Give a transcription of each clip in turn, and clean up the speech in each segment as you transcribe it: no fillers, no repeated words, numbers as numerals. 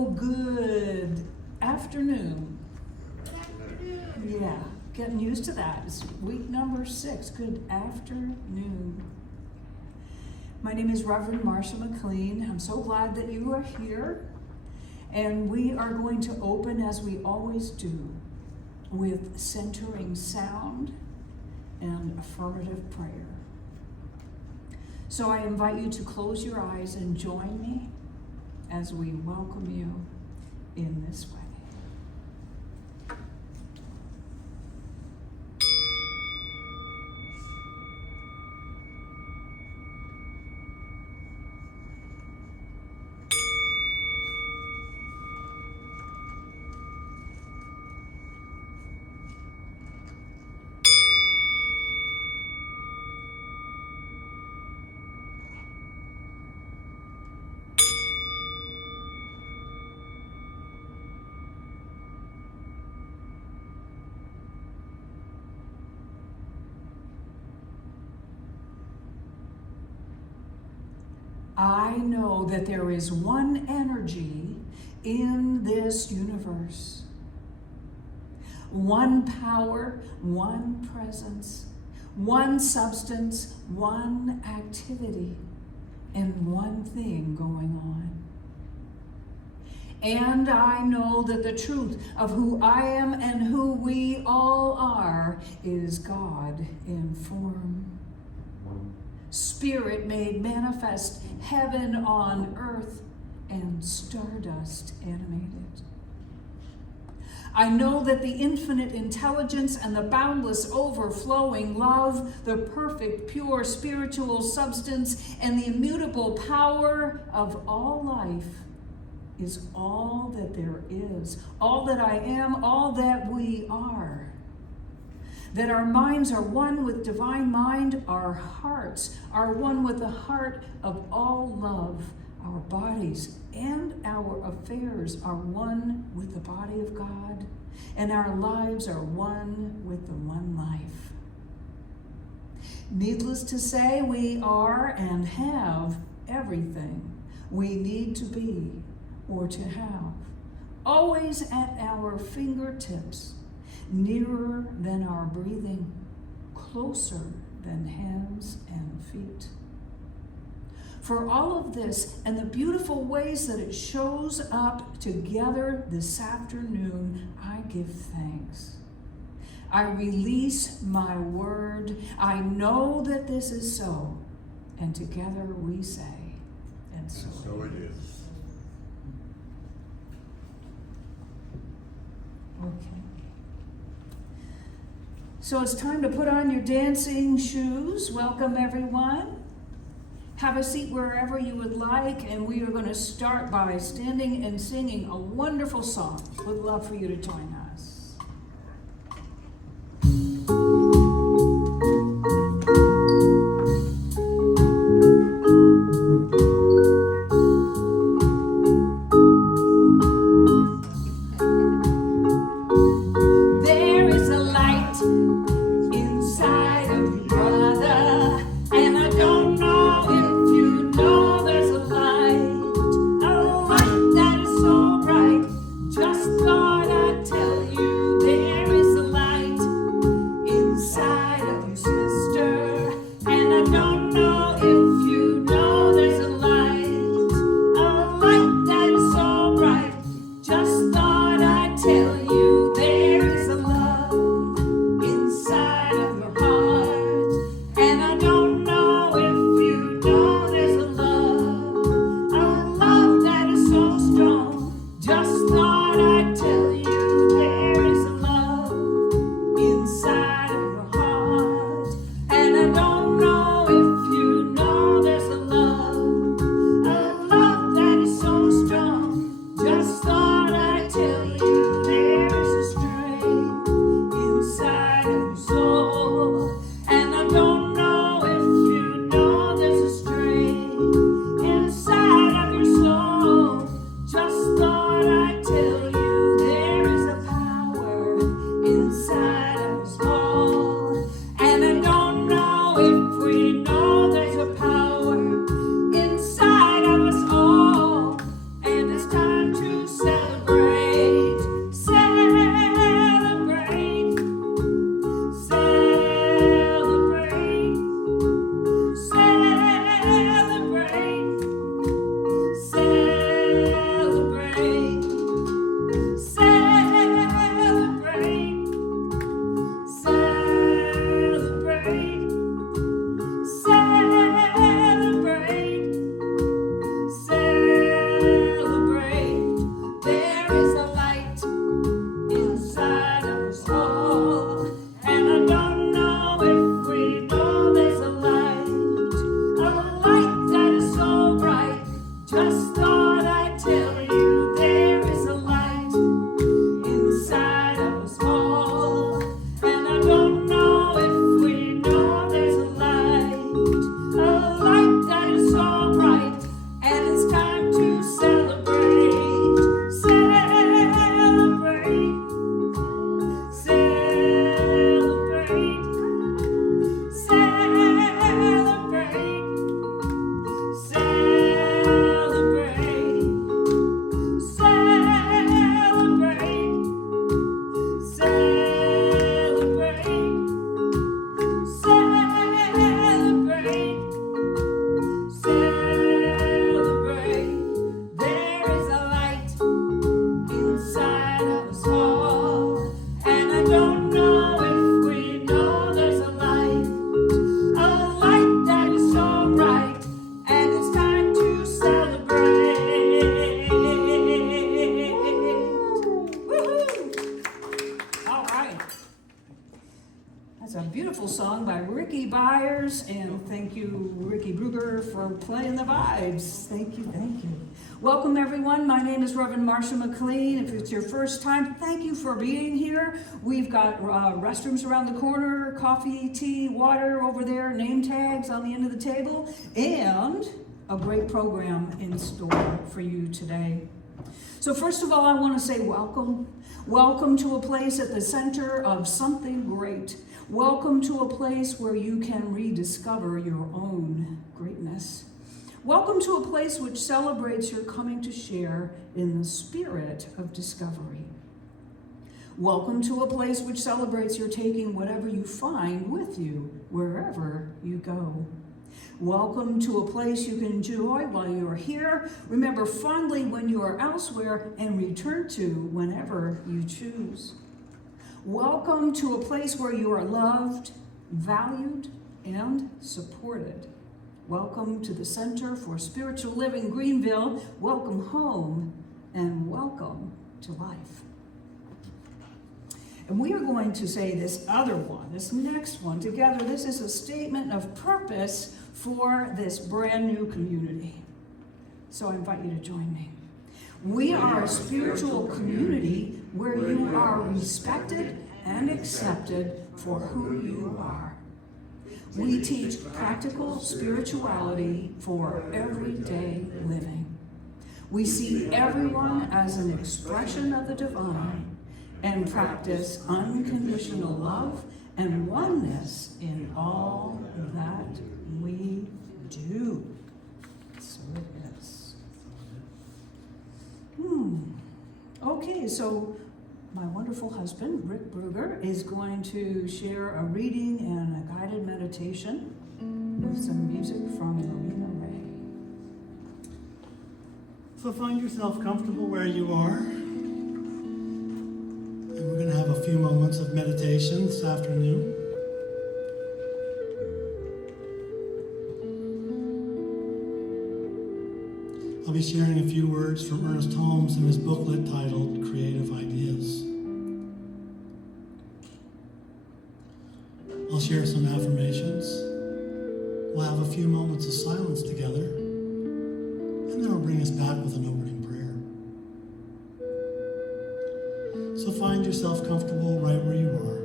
Good afternoon. Yeah, getting used to that. It's week number 6. Good afternoon. My name is Reverend Marcia McLean. I'm so glad that you are here. And we are going to open, as we always do, with centering sound and affirmative prayer. So I invite you to close your eyes and join me as we welcome you in this way. I know that there is one energy in this universe, one power, one presence, one substance, one activity, and one thing going on. And I know that the truth of who I am and who we all are is God in form. Spirit made manifest, heaven on earth, and stardust animated. I know that the infinite intelligence and the boundless overflowing love, the perfect pure spiritual substance, and the immutable power of all life is all that there is, all that I am, all that we are. That our minds are one with divine mind, our hearts are one with the heart of all love, our bodies and our affairs are one with the body of God, and our lives are one with the one life. Needless to say, we are and have everything we need to be or to have, always at our fingertips, nearer than our breathing, closer than hands and feet. For all of this and the beautiful ways that it shows up together this afternoon, I give thanks. I release my word. I know that this is so, and together we say, and so it is. Okay. So it's time to put on your dancing shoes. Welcome, everyone. Have a seat wherever you would like, and we are going to start by standing and singing a wonderful song. Would love for you to join us. Byers, and thank you, Ricky Brugger, for playing the vibes. Thank you, thank you. Welcome, everyone. My name is Reverend Marsha McLean. If it's your first time, thank you for being here. We've got restrooms around the corner, coffee, tea, water over there, name tags on the end of the table, and a great program in store for you today. So first of all, I want to say welcome. Welcome to a place at the center of something great. Welcome to a place where you can rediscover your own greatness. Welcome to a place which celebrates your coming to share in the spirit of discovery. Welcome to a place which celebrates your taking whatever you find with you wherever you go. Welcome to a place you can enjoy while you are here, remember fondly when you are elsewhere, and return to whenever you choose. Welcome to a place where you are loved, valued, and supported. Welcome to the Center for Spiritual Living Greenville. Welcome home, and welcome to life. And we are going to say this next one together. This is a statement of purpose for this brand new community. So I invite you to join me. We are a spiritual community where you are respected and accepted for who you are. We teach practical spirituality for everyday living. We see everyone as an expression of the divine and practice unconditional love and oneness in all that we do. So it is. Okay, so my wonderful husband, Rick Brugger, is going to share a reading and a guided meditation with some music from Marina Ray. So find yourself comfortable where you are. And we're going to have a few moments of meditation this afternoon. I'll be sharing a few words from Ernest Holmes in his booklet titled Creative Ideas. I'll share some affirmations. We'll have a few moments of silence together, and then I'll bring us back with an opening prayer. So find yourself comfortable right where you are.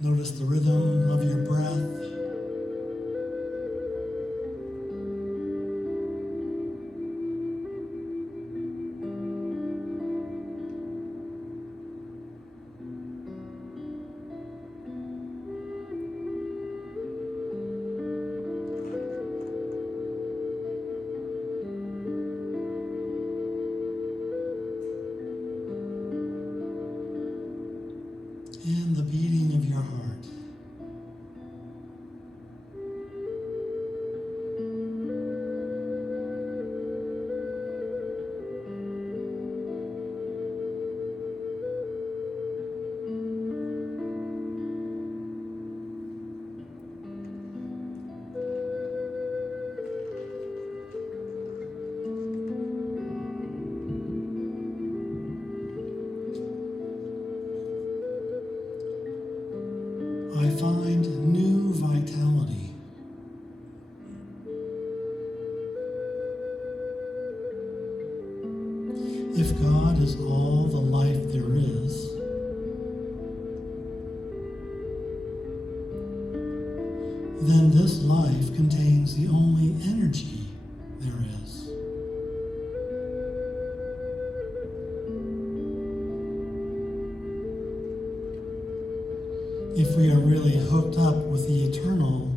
Notice the rhythm of your breath. And the beating of your heart. I find new vitality. If God is all the life there is, then this life contains the only energy there is. If we are really hooked up with the eternal,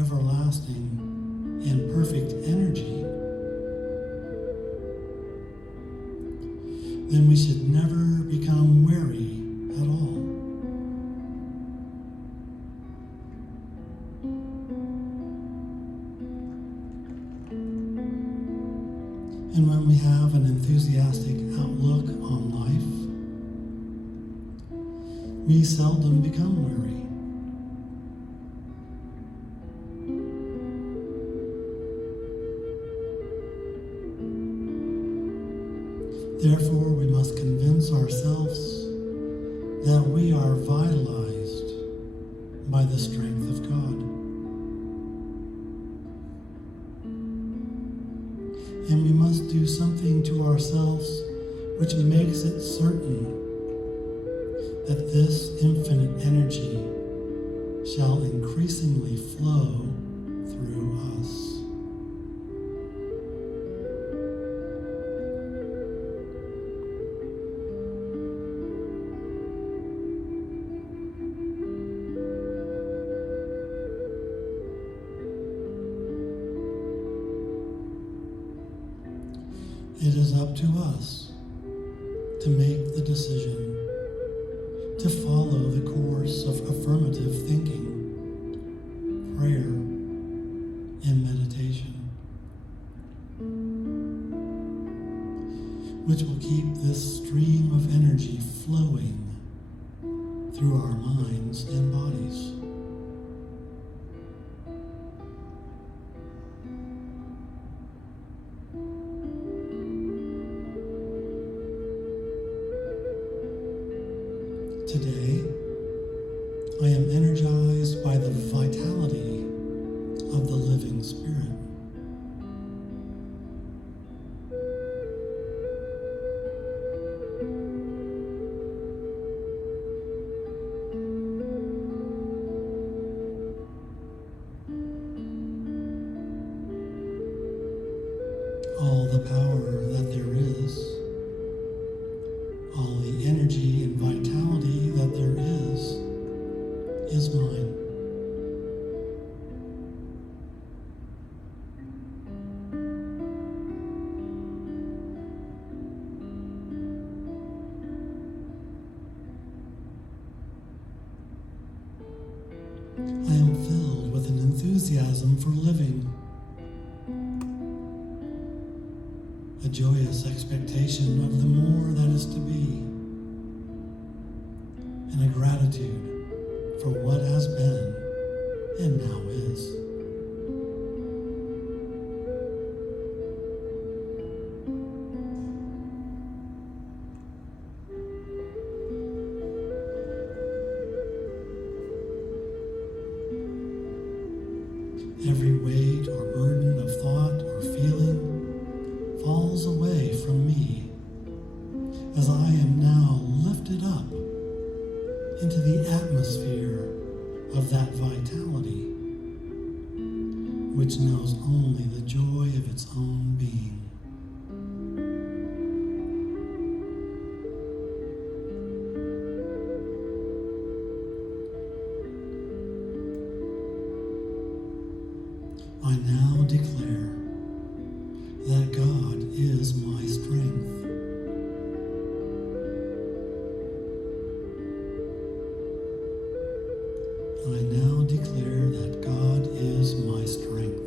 everlasting, and perfect energy, then we should never become weary at all. And when we have an enthusiastic outlook on life, we seldom become weary. Therefore, we must convince ourselves that we are vitalized by the strength of God. And we must do something to ourselves which makes it certain that this infinite energy shall increasingly flow through us. It is up to us to make the decision to follow the course of affirmative thinking, prayer, and meditation, which will keep this stream of energy flowing through our minds and bodies. Today, I am energized by the vitality of the living Spirit. All the power that there is, all the energy and vitality that there is mine. I am filled with an enthusiasm for living, a joyous expectation of the more that is to be, and a gratitude for what has been and now is. Every weight or burden of thought or feeling falls away from me as I am now lifted up into the atmosphere of that vitality, which knows only the joy of its own being. I now declare that God is my strength. I now declare that God is my strength.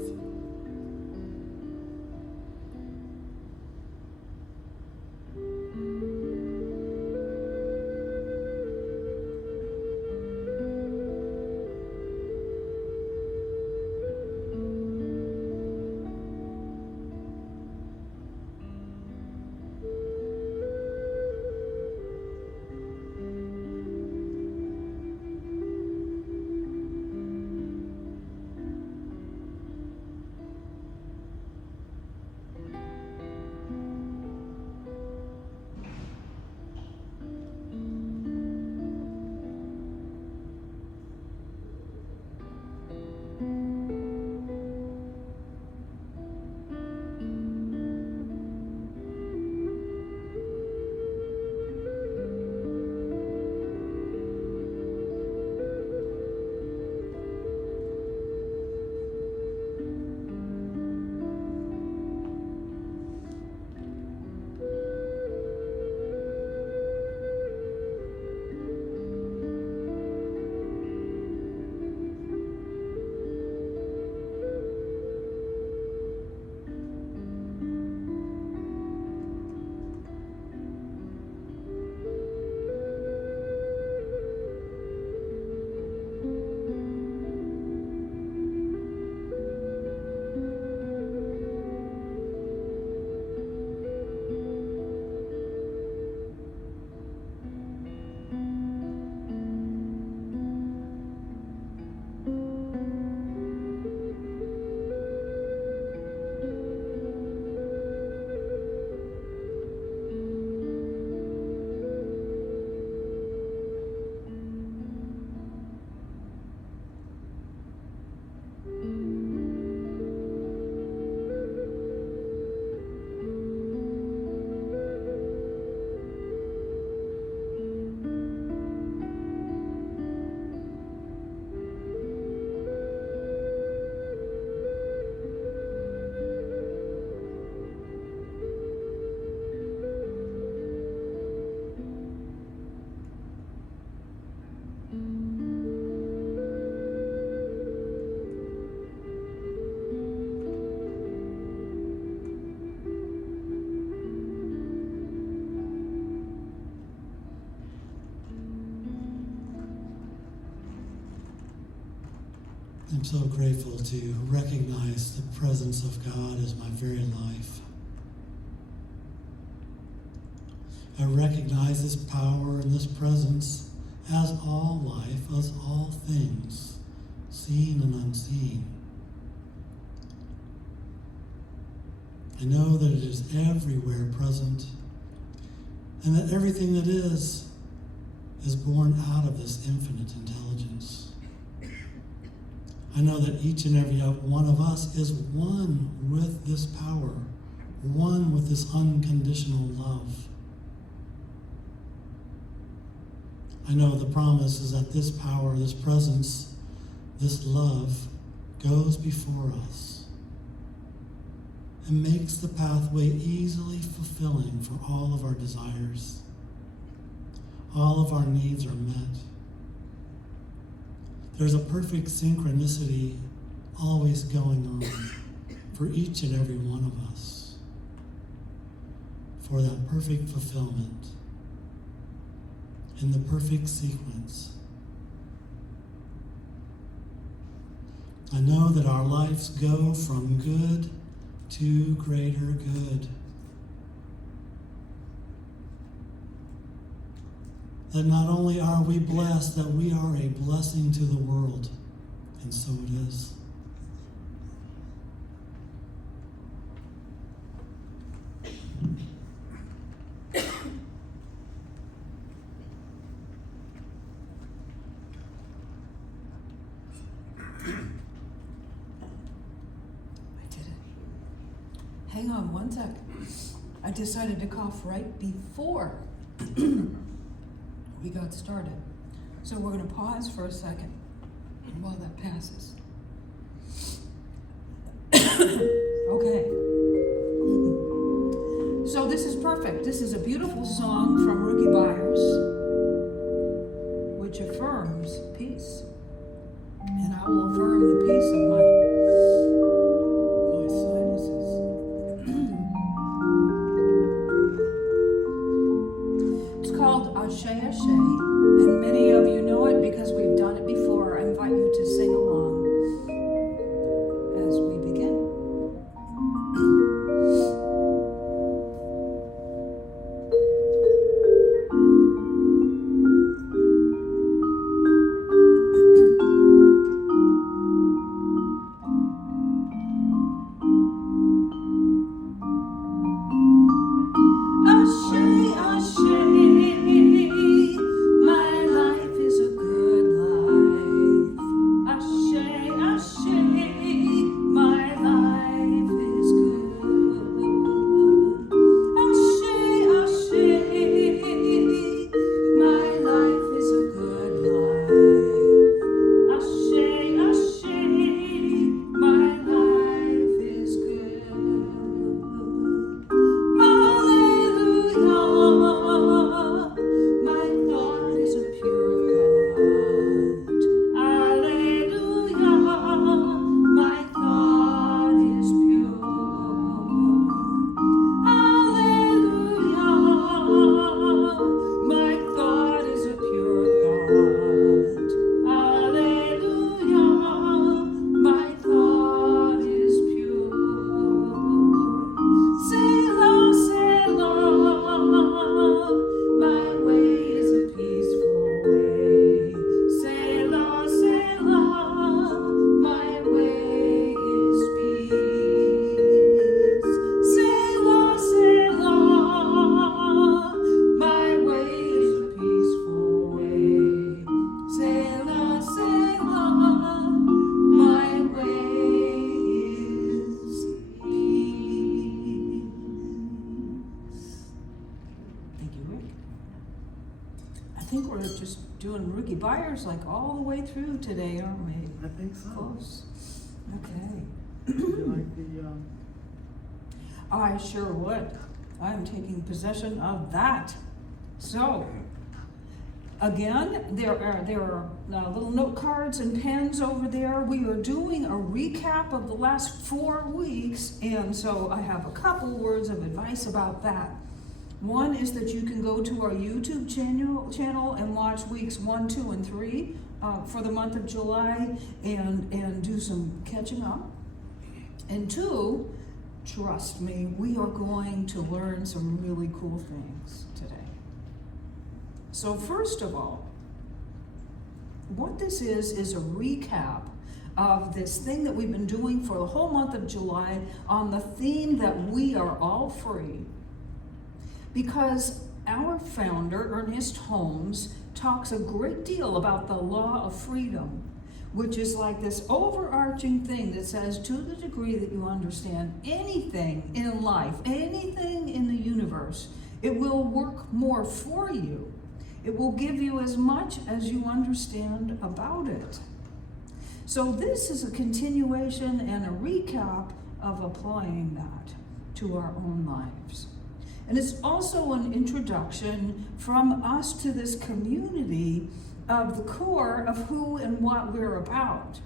so grateful to recognize the presence of God as my very life. I recognize this power and this presence as all life, as all things, seen and unseen. I know that it is everywhere present, and that everything that is born out of this infinite intelligence. I know that each and every one of us is one with this power, one with this unconditional love. I know the promise is that this power, this presence, this love goes before us and makes the pathway easily fulfilling for all of our desires. All of our needs are met. There's a perfect synchronicity always going on for each and every one of us for that perfect fulfillment in the perfect sequence. I know that our lives go from good to greater good. That not only are we blessed, that we are a blessing to the world, and so it is. Hang on one sec. I decided to cough right before we got started. So we're going to pause for a second while that passes. Okay. So this is perfect. This is a beautiful song from Ruki Byers, which affirms peace. And I will affirm the peace of my sinuses. It's called Ashe Ashe, and many of you know it because we've done it before. I invite you to sing along as we begin. Ruki Byers like all the way through today, aren't we? I think so. Close. Okay. You like the, I sure would. I'm taking possession of that. So, again, there are little note cards and pens over there. We are doing a recap of the last 4 weeks, and so I have a couple words of advice about that. One is that you can go to our YouTube channel and watch weeks 1, 2, and 3 for the month of July and do some catching up. And 2, trust me, we are going to learn some really cool things today. So first of all, what this is a recap of this thing that we've been doing for the whole month of July on the theme that we are all free. Because our founder, Ernest Holmes, talks a great deal about the law of freedom, which is like this overarching thing that says, to the degree that you understand anything in life, anything in the universe, it will work more for you. It will give you as much as you understand about it. So this is a continuation and a recap of applying that to our own lives. And it's also an introduction from us to this community of the core of who and what we're about.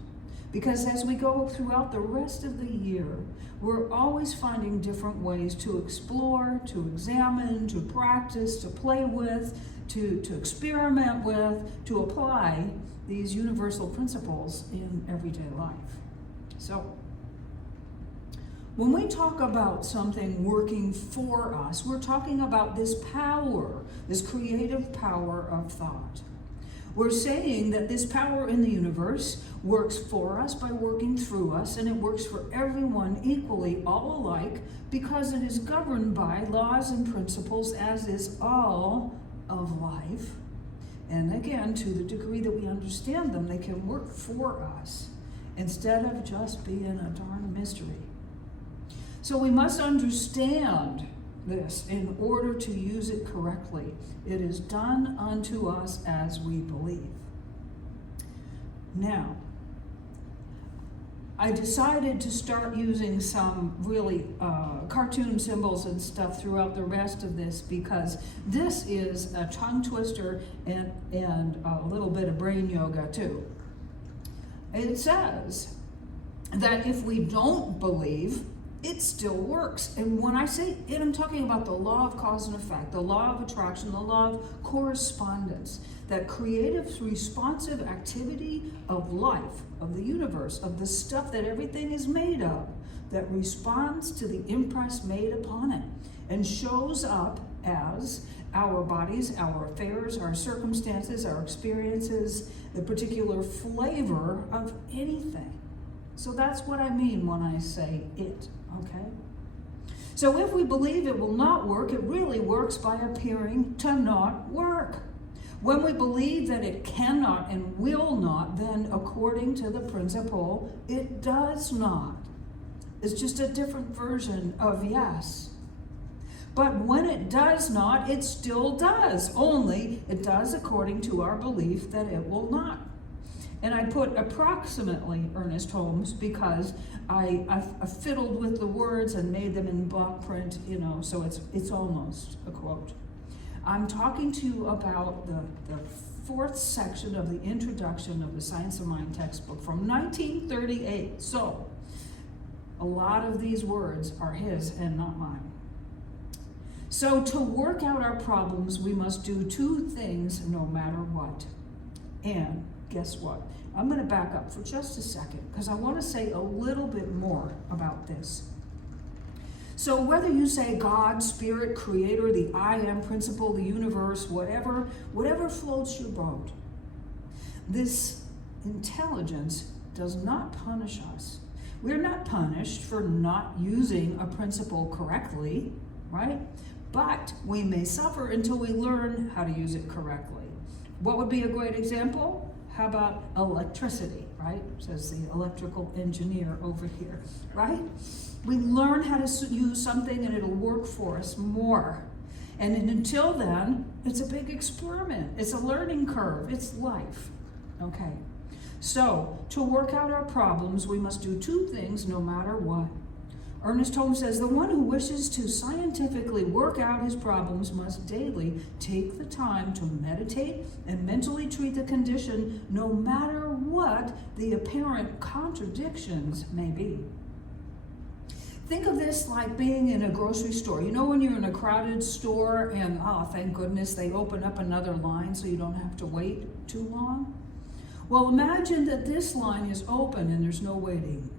Because as we go throughout the rest of the year, we're always finding different ways to explore, to examine, to practice, to play with, to experiment with, to apply these universal principles in everyday life. So, when we talk about something working for us, we're talking about this power, this creative power of thought. We're saying that this power in the universe works for us by working through us, and it works for everyone equally, all alike, because it is governed by laws and principles, as is all of life. And again, to the degree that we understand them, they can work for us instead of just being a darn mystery. So we must understand this in order to use it correctly. It is done unto us as we believe. Now, I decided to start using some really cartoon symbols and stuff throughout the rest of this, because this is a tongue twister and a little bit of brain yoga too. It says that if we don't believe, it still works. And when I say it, I'm talking about the law of cause and effect, the law of attraction, the law of correspondence, that creative, responsive activity of life, of the universe, of the stuff that everything is made of, that responds to the impress made upon it and shows up as our bodies, our affairs, our circumstances, our experiences, the particular flavor of anything. So that's what I mean when I say it, okay? So if we believe it will not work, it really works by appearing to not work. When we believe that it cannot and will not, then according to the principle, it does not. It's just a different version of yes. But when it does not, it still does, only it does according to our belief that it will not. And I put approximately Ernest Holmes because I fiddled with the words and made them in block print, so it's almost a quote. I'm talking to you about the 4th section of the introduction of the Science of Mind textbook from 1938. So a lot of these words are his and not mine. So to work out our problems, we must do 2 things no matter what. And guess what? I'm going to back up for just a second because I want to say a little bit more about this. So whether you say God, Spirit, Creator, the I Am principle, the universe, whatever floats your boat, this intelligence does not punish us. We're not punished for not using a principle correctly, right? But we may suffer until we learn how to use it correctly. What would be a great example? How about electricity, right? Says the electrical engineer over here, right? We learn how to use something and it'll work for us more. And until then, it's a big experiment. It's a learning curve. It's life, okay? So to work out our problems, we must do 2 things no matter what. Ernest Holmes says, the one who wishes to scientifically work out his problems must daily take the time to meditate and mentally treat the condition no matter what the apparent contradictions may be. Think of this like being in a grocery store. You know when you're in a crowded store and, oh, thank goodness, they open up another line so you don't have to wait too long? Well, imagine that this line is open and there's no waiting.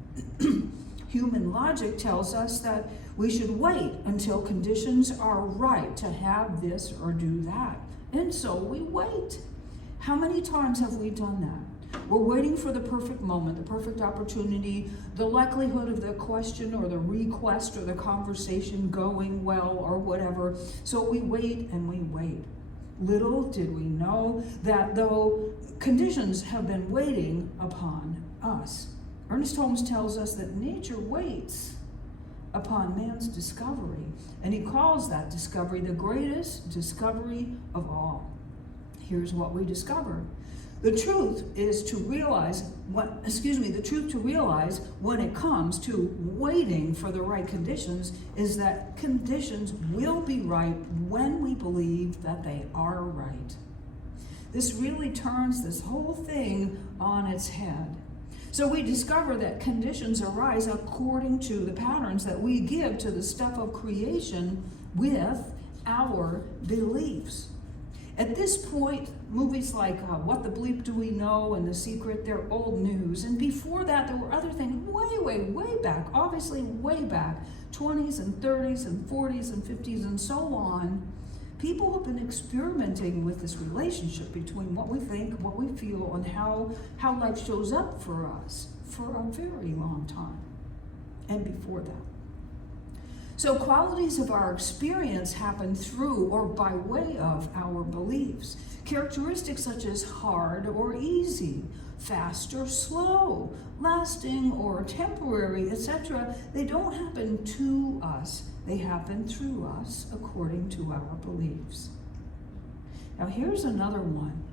Human logic tells us that we should wait until conditions are right to have this or do that. And so we wait. How many times have we done that? We're waiting for the perfect moment, the perfect opportunity, the likelihood of the question or the request or the conversation going well or whatever. So we wait and we wait. Little did we know that though conditions have been waiting upon us. Ernest Holmes tells us that nature waits upon man's discovery, and he calls that discovery the greatest discovery of all. Here's what we discovered. The truth to realize when it comes to waiting for the right conditions is that conditions will be right when we believe that they are right. This really turns this whole thing on its head. So we discover that conditions arise according to the patterns that we give to the stuff of creation with our beliefs. At this point, movies like What the Bleep Do We Know and The Secret, they're old news. And before that, there were other things way back, obviously way back, 20s and 30s and 40s and 50s and so on. People have been experimenting with this relationship between what we think, what we feel, and how life shows up for us for a very long time, and before that. So qualities of our experience happen through or by way of our beliefs. Characteristics such as hard or easy, fast or slow, lasting or temporary, etc., they don't happen to us. They happen through us according to our beliefs. Now here's another one.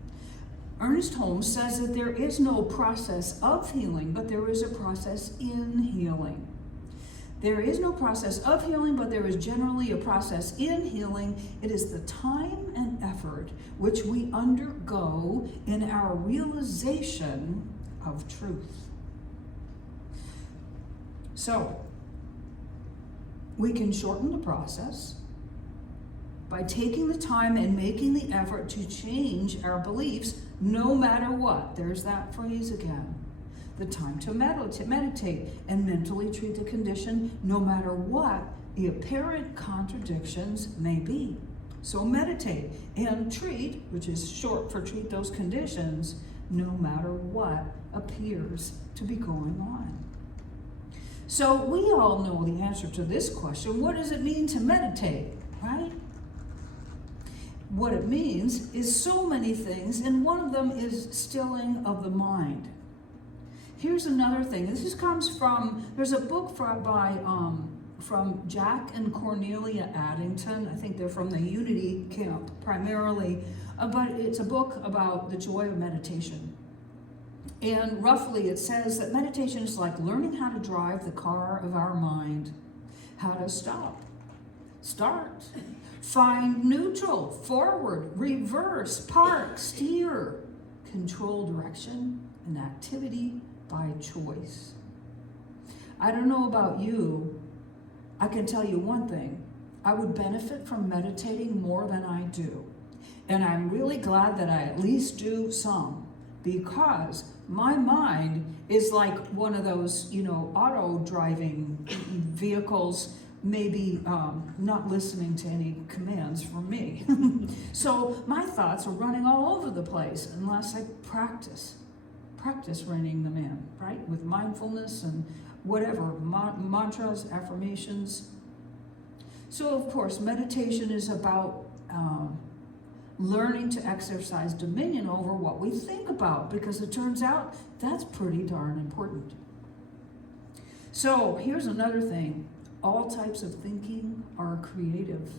Ernest Holmes says that there is no process of healing, but there is a process in healing. There is no process of healing, but there is generally a process in healing. It is the time and effort which we undergo in our realization of truth. So, we can shorten the process by taking the time and making the effort to change our beliefs no matter what. There's that phrase again. The time to meditate and mentally treat the condition no matter what the apparent contradictions may be. So meditate and treat, which is short for treat those conditions, no matter what appears to be going on. So we all know the answer to this question. What does it mean to meditate, right? What it means is so many things, and one of them is stilling of the mind. Here's another thing. This comes from, there's a book from Jack and Cornelia Addington. I think they're from the Unity Camp primarily, but it's a book about the joy of meditation. And roughly it says that meditation is like learning how to drive the car of our mind. How to stop, start, find neutral, forward, reverse, park, steer, control direction and activity by choice. I don't know about you. I can tell you one thing. I would benefit from meditating more than I do. And I'm really glad that I at least do some, because my mind is like one of those, auto driving vehicles, maybe not listening to any commands from me. So my thoughts are running all over the place unless I practice reining them in, right? With mindfulness and whatever, mantras, affirmations. So of course, meditation is about learning to exercise dominion over what we think about, because it turns out that's pretty darn important. So here's another thing. All types of thinking are creative.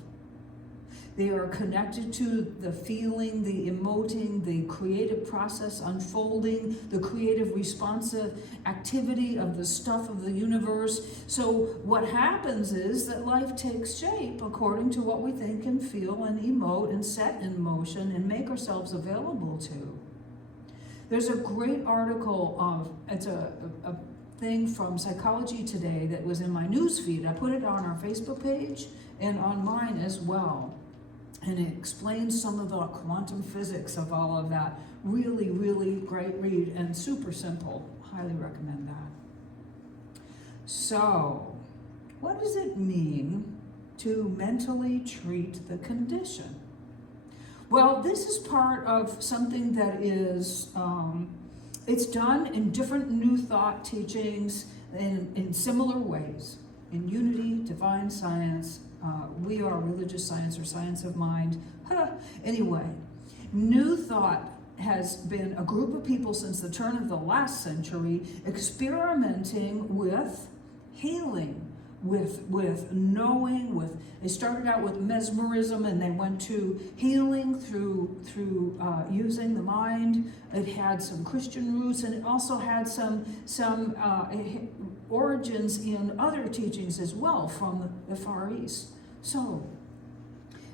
They are connected to the feeling, the emoting, the creative process unfolding, the creative responsive activity of the stuff of the universe. So what happens is that life takes shape according to what we think and feel and emote and set in motion and make ourselves available to. There's a great article it's a thing from Psychology Today that was in my newsfeed. I put it on our Facebook page and on mine as well. And it explains some of the quantum physics of all of that Really, really great read and super simple. Highly recommend that. So, what does it mean to mentally treat the condition? Well, this is part of something that is, it's done in different New Thought teachings in similar ways. In Unity, Divine Science, We Are Religious Science or Science of Mind. Anyway, New Thought has been a group of people since the turn of the last century experimenting with healing, with knowing, they started out with mesmerism and they went to healing through using the mind. It had some Christian roots, and it also had some origins in other teachings as well from the Far East. So,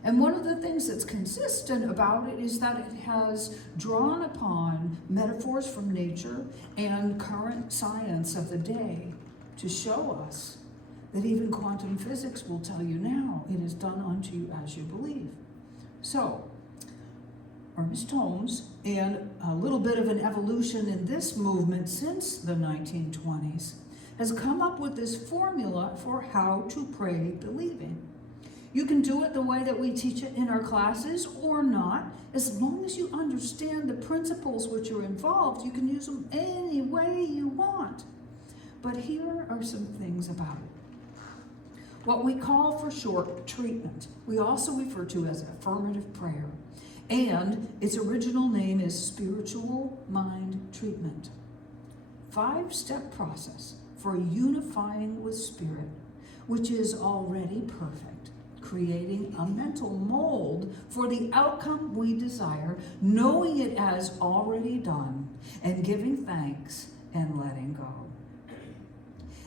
and one of the things that's consistent about it is that it has drawn upon metaphors from nature and current science of the day to show us that even quantum physics will tell you now, it is done unto you as you believe. So, Ernest Holmes, and a little bit of an evolution in this movement since the 1920s, has come up with this formula for how to pray believing. You can do it the way that we teach it in our classes or not. As long as you understand the principles which are involved, you can use them any way you want. But here are some things about it. What we call for short treatment, we also refer to as affirmative prayer. And its original name is spiritual mind treatment. 5-step process for unifying with spirit, which is already perfect, creating a mental mold for the outcome we desire, knowing it as already done, and giving thanks and letting go.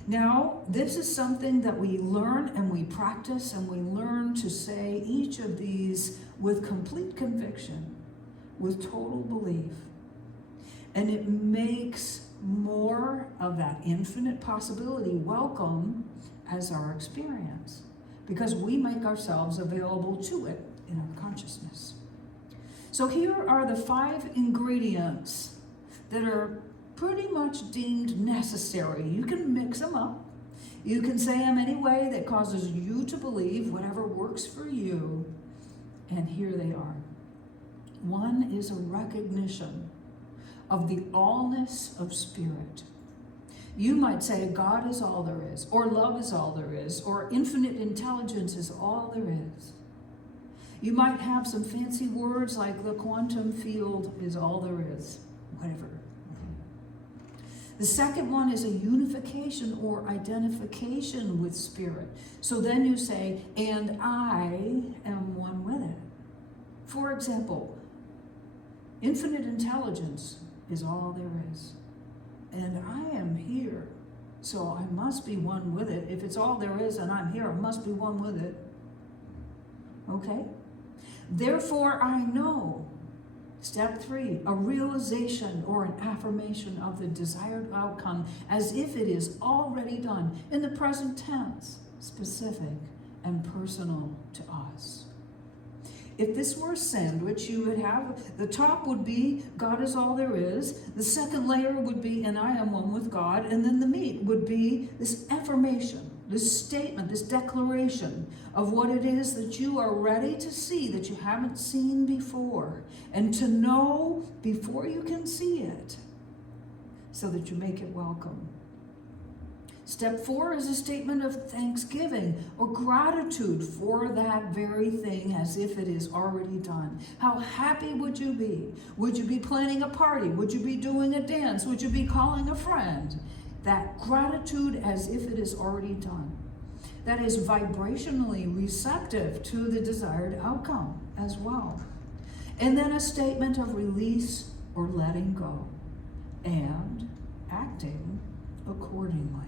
Now, this is something that we learn and we practice, and we learn to say each of these with complete conviction, with total belief. And it makes more of that infinite possibility welcome as our experience, because we make ourselves available to it in our consciousness. So here are the 5 ingredients that are pretty much deemed necessary. You can mix them up. You can say them any way that causes you to believe, whatever works for you. And here they are. 1 is a recognition of the allness of spirit. You might say God is all there is, or love is all there is, or infinite intelligence is all there is. You might have some fancy words like the quantum field is all there is, whatever. The second one is a unification or identification with spirit. So then you say, and I am one with it. For example, infinite intelligence is all there is. And I am here, so I must be one with it. If it's all there is and I'm here, I must be one with it. Okay? Therefore, I know. Step 3, a realization or an affirmation of the desired outcome as if it is already done in the present tense, specific and personal to us. If this were a sandwich, you would have, the top would be, God is all there is. The second layer would be, and I am one with God. And then the meat would be this affirmation, this statement, this declaration of what it is that you are ready to see that you haven't seen before. And to know before you can see it, so that you make it welcome. Step 4 is a statement of thanksgiving or gratitude for that very thing as if it is already done. How happy would you be? Would you be planning a party? Would you be doing a dance? Would you be calling a friend? That gratitude as if it is already done. That is vibrationally receptive to the desired outcome as well. And then a statement of release or letting go and acting accordingly.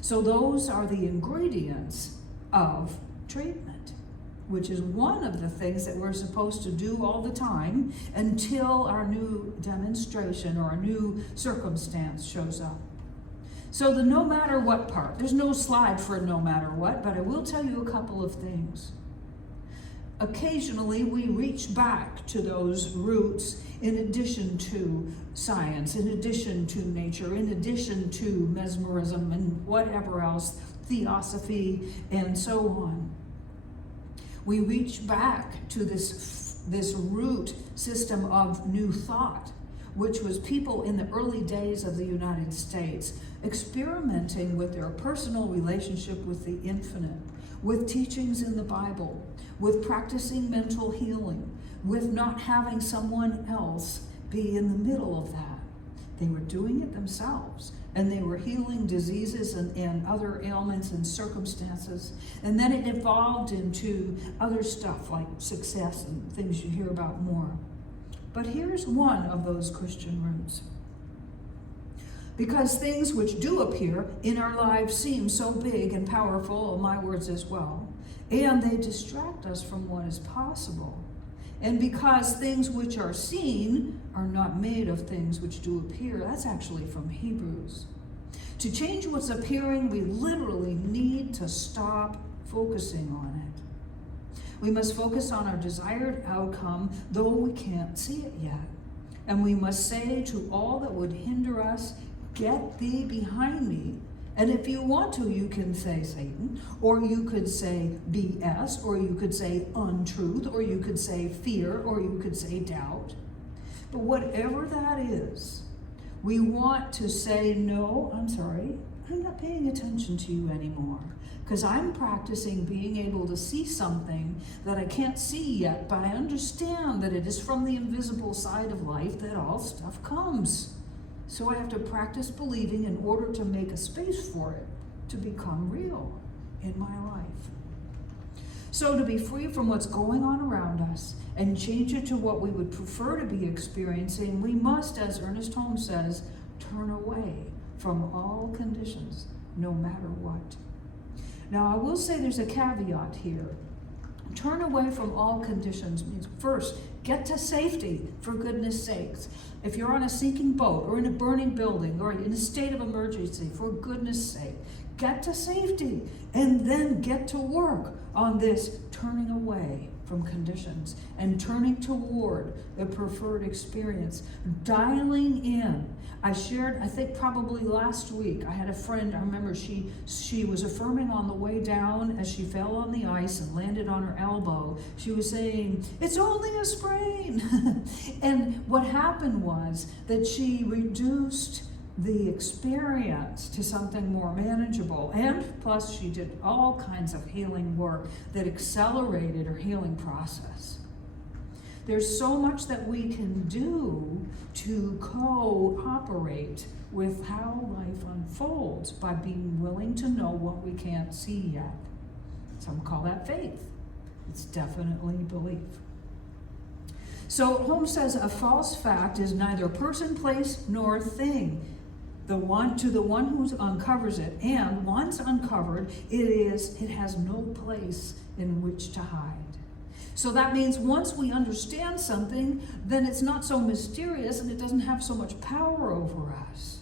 So those are the ingredients of treatment, which is one of the things that we're supposed to do all the time until our new demonstration or a new circumstance shows up. So the no matter what part, there's no slide for no matter what, but I will tell you a couple of things. occasionally we reach back to those roots in addition to science, in addition to nature, in addition to mesmerism and whatever else, theosophy and so on. We reach back to this root system of new thought, which was people in the early days of the United States experimenting with their personal relationship with the infinite, with teachings in the Bible, with practicing mental healing, with not having someone else be in the middle of that. They were doing it themselves, and they were healing diseases and other ailments and circumstances. And then it evolved into other stuff like success and things you hear about more. But here's one of those Christian roots. Because things which do appear in our lives seem so big and powerful, my words as well, and they distract us from what is possible. And because things which are seen are not made of things which do appear, that's actually from Hebrews. To change what's appearing, we literally need to stop focusing on it. We must focus on our desired outcome, though we can't see it yet. And we must say to all that would hinder us, "Get thee behind me." And if you want to, you can say Satan, or you could say BS, or you could say untruth, or you could say fear, or you could say doubt. But whatever that is, we want to say, no, I'm sorry, I'm not paying attention to you anymore. Because I'm practicing being able to see something that I can't see yet, but I understand that it is from the invisible side of life that all stuff comes. So I have to practice believing in order to make a space for it to become real in my life. So to be free from what's going on around us and change it to what we would prefer to be experiencing, we must, as Ernest Holmes says, turn away from all conditions, no matter what. Now, I will say there's a caveat here. Turn away from all conditions means, first, get to safety, for goodness sakes. If you're on a sinking boat or in a burning building or in a state of emergency, for goodness sake, get to safety and then get to work on this turning away from conditions and turning toward the preferred experience, dialing in. I shared, I think probably last week, I had a friend, I remember she was affirming on the way down as she fell on the ice and landed on her elbow. She was saying, "It's only a sprain." And what happened was that she reduced the experience to something more manageable. And plus she did all kinds of healing work that accelerated her healing process. There's so much that we can do to cooperate with how life unfolds by being willing to know what we can't see yet. Some call that faith. It's definitely belief. So Holmes says a false fact is neither person, place, nor thing. To the one who uncovers it, and once uncovered, it has no place in which to hide. So that means once we understand something, then it's not so mysterious and it doesn't have so much power over us.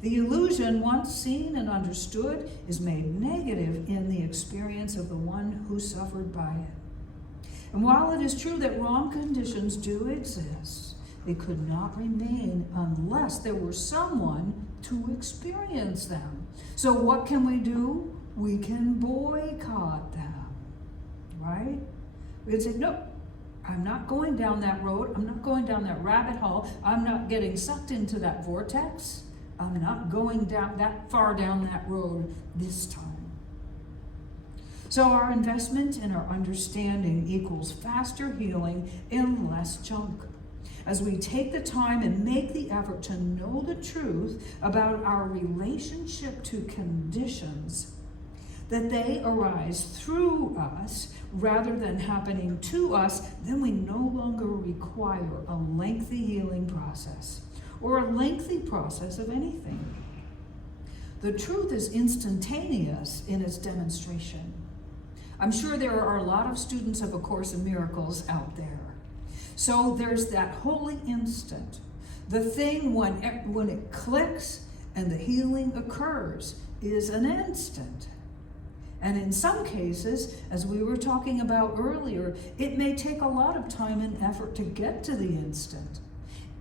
The illusion, once seen and understood, is made negative in the experience of the one who suffered by it. And while it is true that wrong conditions do exist, they could not remain unless there were someone to experience them. So what can we do? We can boycott them, right? We can say, no, I'm not going down that road. I'm not going down that rabbit hole. I'm not getting sucked into that vortex. I'm not going down that far down that road this time. So our investment in our understanding equals faster healing and less junk. As we take the time and make the effort to know the truth about our relationship to conditions, that they arise through us rather than happening to us, then we no longer require a lengthy healing process or a lengthy process of anything. The truth is instantaneous in its demonstration. I'm sure there are a lot of students of A Course in Miracles out there. So there's that holy instant, the thing when it clicks and the healing occurs is an instant. And in some cases, as we were talking about earlier, it may take a lot of time and effort to get to the instant.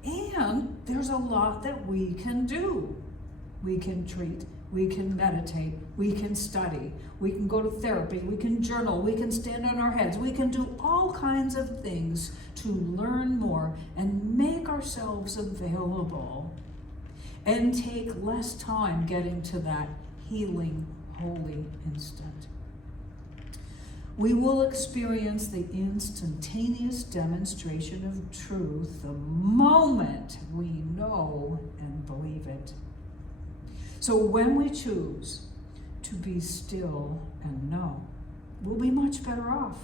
And there's a lot that we can do. We can treat, we can meditate, we can study, we can go to therapy, we can journal, we can stand on our heads, we can do all kinds of things to learn more and make ourselves available and take less time getting to that healing, holy instant. We will experience the instantaneous demonstration of truth the moment we know and believe it. So when we choose to be still and know, we'll be much better off.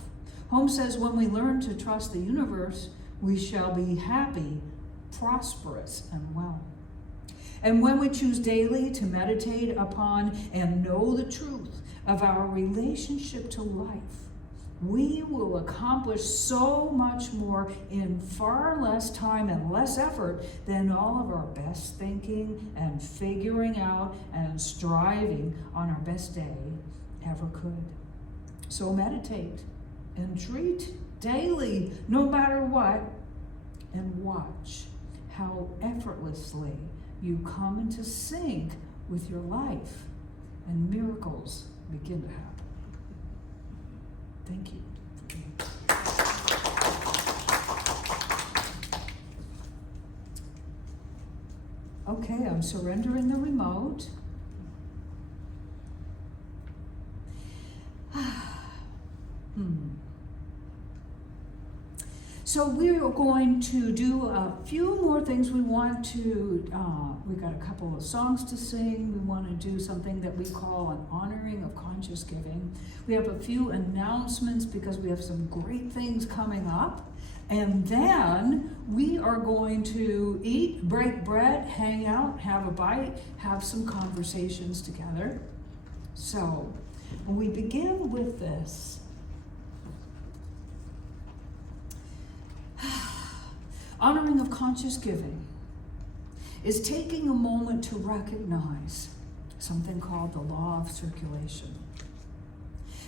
Holmes says when we learn to trust the universe, we shall be happy, prosperous, and well. And when we choose daily to meditate upon and know the truth of our relationship to life, we will accomplish so much more in far less time and less effort than all of our best thinking and figuring out and striving on our best day ever could. So meditate and treat daily, no matter what, and watch how effortlessly you come into sync with your life and miracles begin to happen. Thank you. Okay, I'm surrendering the remote. So we're going to do a few more things. We want to, we've got a couple of songs to sing. We want to do something that we call an honoring of conscious giving. We have a few announcements because we have some great things coming up. And then we are going to eat, break bread, hang out, have a bite, have some conversations together. So we begin with this. Honoring of conscious giving is taking a moment to recognize something called the law of circulation.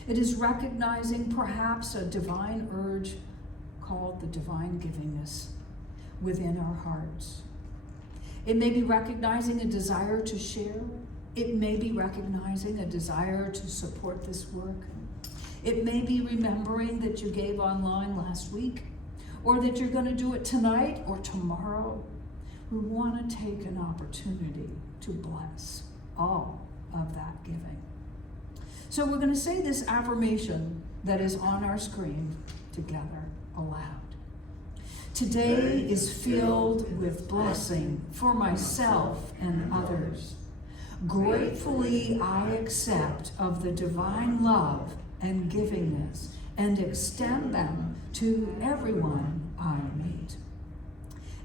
It is recognizing perhaps a divine urge called the divine givingness within our hearts. It may be recognizing a desire to share. It may be recognizing a desire to support this work. It may be remembering that you gave online last week, or that you're going to do it tonight or tomorrow. We want to take an opportunity to bless all of that giving. So we're going to say this affirmation that is on our screen together aloud. Today is filled with blessing for myself and others. Gratefully I accept of the divine love and givingness and extend them to everyone I meet.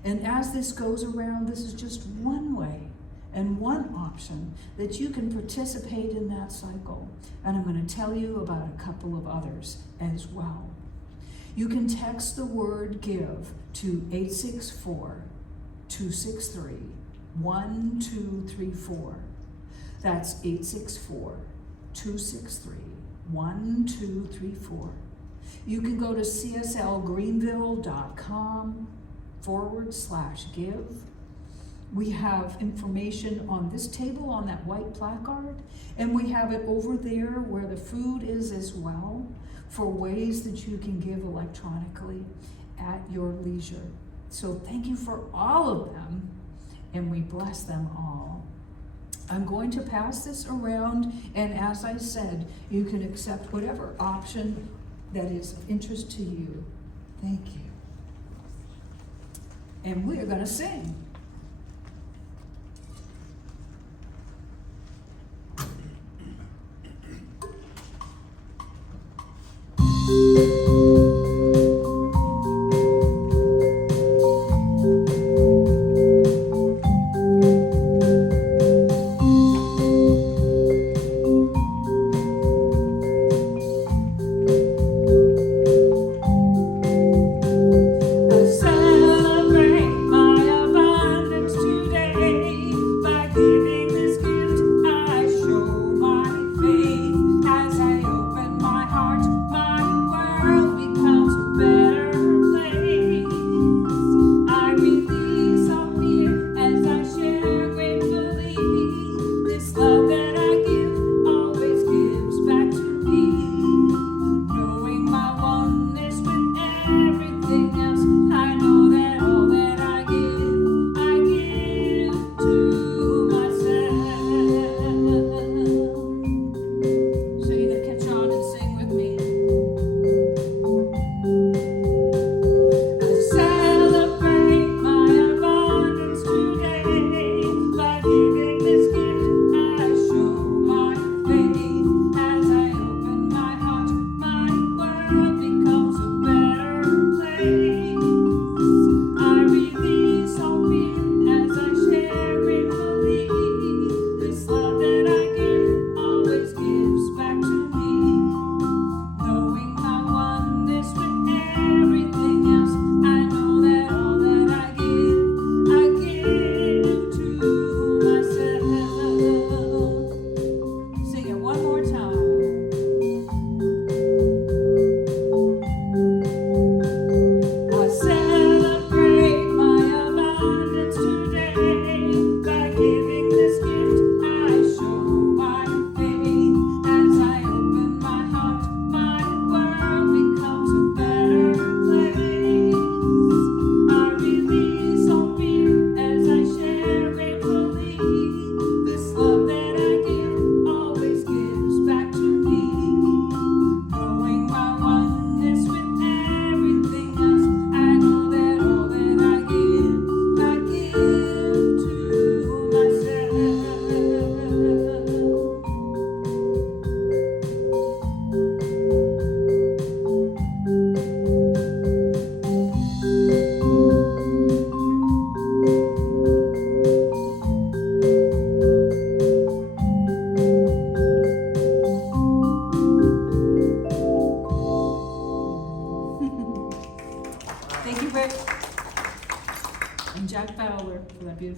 And as this goes around, this is just one way and one option that you can participate in that cycle. And I'm going to tell you about a couple of others as well. You can text the word GIVE to 864-263-1234. That's 864-263-1234. You can go to cslgreenville.com/give. We have information on this table on that white placard, and we have it over there where the food is as well, for ways that you can give electronically at your leisure. So thank you for all of them, and we bless them all. I'm going to pass this around, and as I said, you can accept whatever option that is of interest to you. Thank you. And we are going to sing. Celebrate my abundance.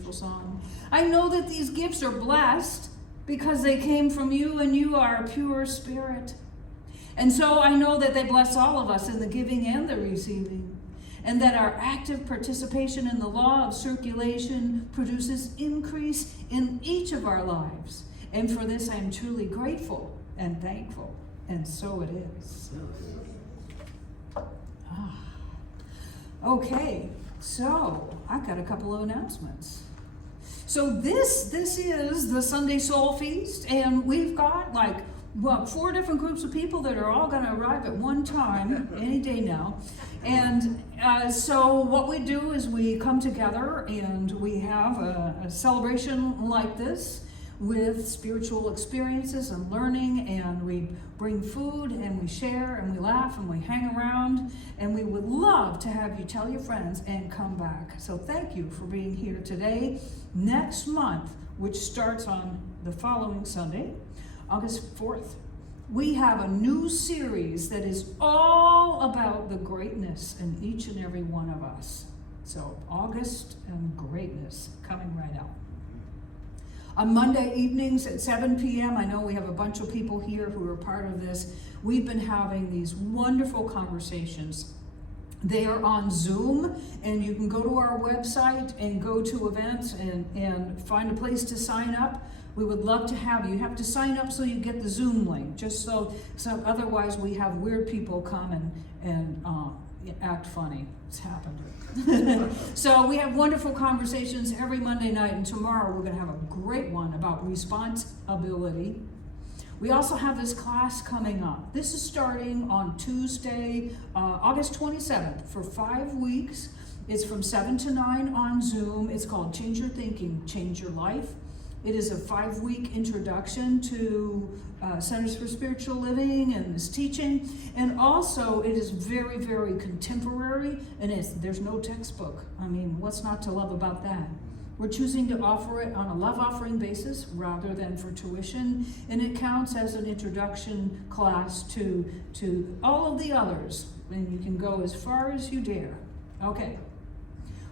spiritual song. I know that these gifts are blessed because they came from you and you are a pure spirit. And so I know that they bless all of us in the giving and the receiving, and that our active participation in the law of circulation produces increase in each of our lives. And for this I am truly grateful and thankful, and so it is. Okay, so I've got a couple of announcements. So this is the Sunday Soul Feast, and we've got 4 different groups of people that are all going to arrive at one time, any day now. And so what we do is we come together and we have a celebration like this with spiritual experiences and learning, and we bring food and we share and we laugh and we hang around, and we would love to have you tell your friends and come back. So thank you for being here today. Next month, which starts on the following Sunday, August 4th, we have a new series that is all about the greatness in each and every one of us. So August and greatness coming right out. On Monday evenings at 7 p.m., I know we have a bunch of people here who are part of this. We've been having these wonderful conversations. They are on Zoom, and you can go to our website and go to events and find a place to sign up. We would love to have you. You have to sign up so you get the Zoom link, just so otherwise we have weird people come and act funny. It's happened. So we have wonderful conversations every Monday night, and tomorrow we're going to have a great one about responsibility. We also have this class coming up. This is starting on Tuesday, August 27th for 5 weeks. It's from 7 to 9 on Zoom. It's called Change Your Thinking, Change Your Life. It is a 5-week introduction to Centers for Spiritual Living and this teaching. And also it is very, very contemporary, and there's no textbook. I mean, what's not to love about that? We're choosing to offer it on a love offering basis rather than for tuition, and it counts as an introduction class to all of the others, and you can go as far as you dare. Okay.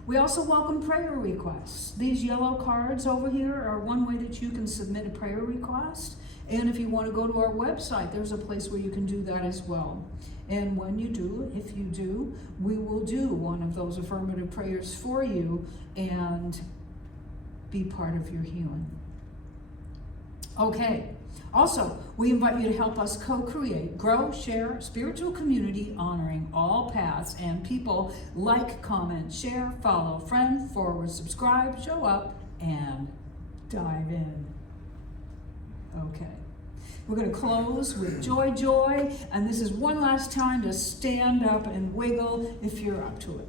We also welcome prayer requests. These yellow cards over here are one way that you can submit a prayer request, and if you want to go to our website, there's a place where you can do that as well. And when you do, if you do, we will do one of those affirmative prayers for you and be part of your healing. Okay. Also, we invite you to help us co-create, grow, share spiritual community honoring all paths and people. Like, comment, share, follow, friend, forward, subscribe, show up, and dive in. Okay. We're going to close with Joy, Joy, and this is one last time to stand up and wiggle if you're up to it.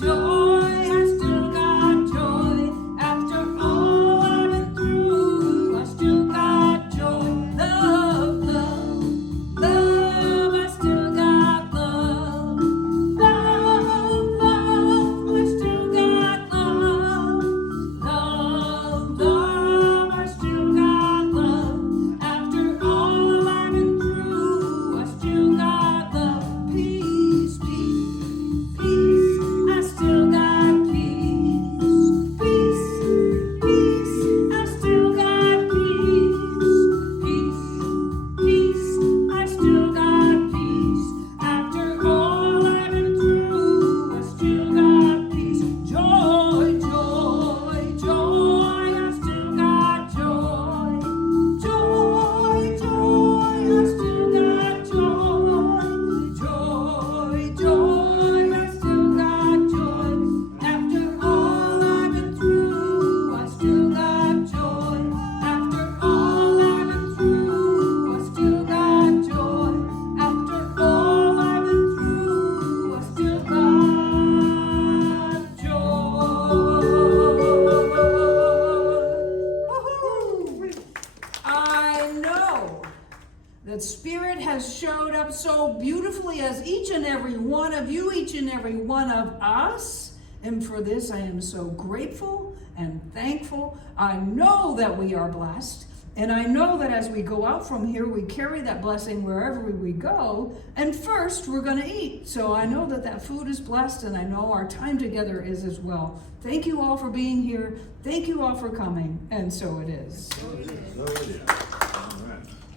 Joy, I still got joy after all I've been through. that Spirit has showed up so beautifully as each and every one of you, each and every one of us. And for this, I am so grateful and thankful. I know that we are blessed. And I know that as we go out from here, we carry that blessing wherever we go. And first, we're going to eat. So I know that that food is blessed, and I know our time together is as well. Thank you all for being here. Thank you all for coming. And so it is. So it is.